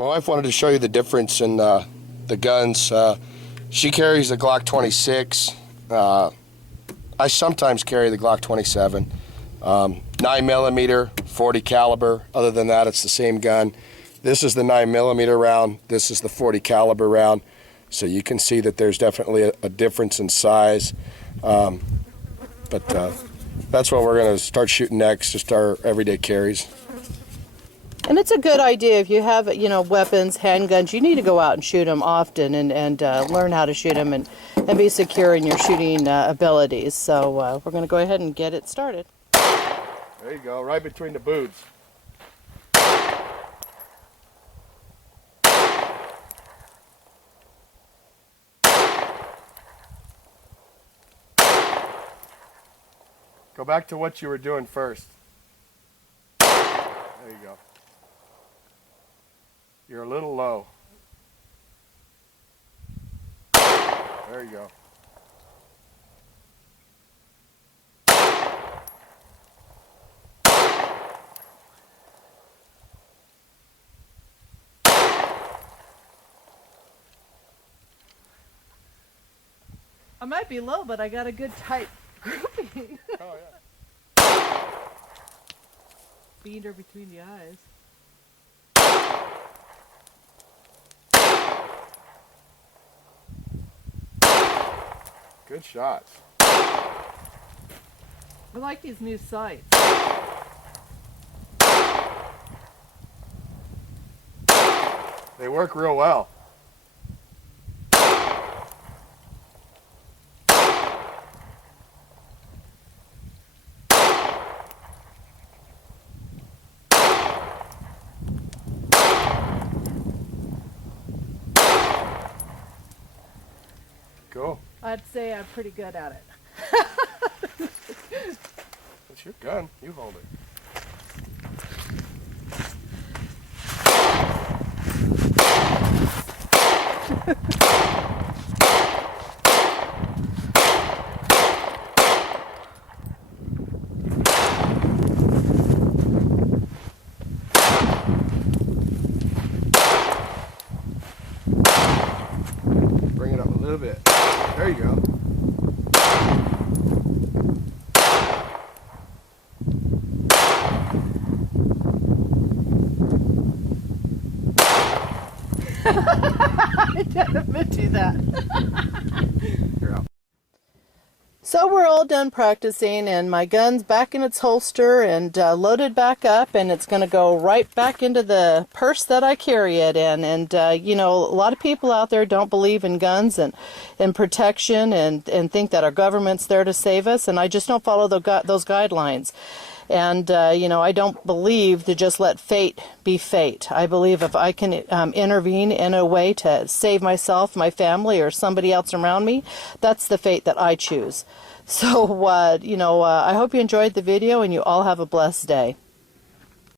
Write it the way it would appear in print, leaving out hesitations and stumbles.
My wife wanted to show you the difference in the guns. She carries the Glock 26. I sometimes carry the Glock 27. 9mm, 40 caliber. Other than that, it's the same gun. This is the 9mm round. This is the 40 caliber round. So you can see that there's definitely a difference in size. But that's what we're going to start shooting next, just our everyday carries. And it's a good idea if you have, weapons, handguns, you need to go out and shoot them often and learn how to shoot them and be secure in your shooting abilities. So we're going to go ahead and get it started. There you go, right between the boots. Go back to what you were doing first. There you go. You're a little low. There you go. I might be low, but I got a good tight grouping. Oh, yeah. Beater between the eyes. Good shots. I like these new sights. They work real well. Cool. I'd say I'm pretty good at it. It's your gun. You hold it. Bring it up a little bit. There you go. I can't admit to that. You're out. So we're all done practicing, and my gun's back in its holster and loaded back up, and it's going to go right back into the purse that I carry it in. And a lot of people out there don't believe in guns and protection and think that our government's there to save us, and I just don't follow those guidelines. And, I don't believe to just let fate be fate. I believe if I can intervene in a way to save myself, my family, or somebody else around me, that's the fate that I choose. So, I hope you enjoyed the video and you all have a blessed day.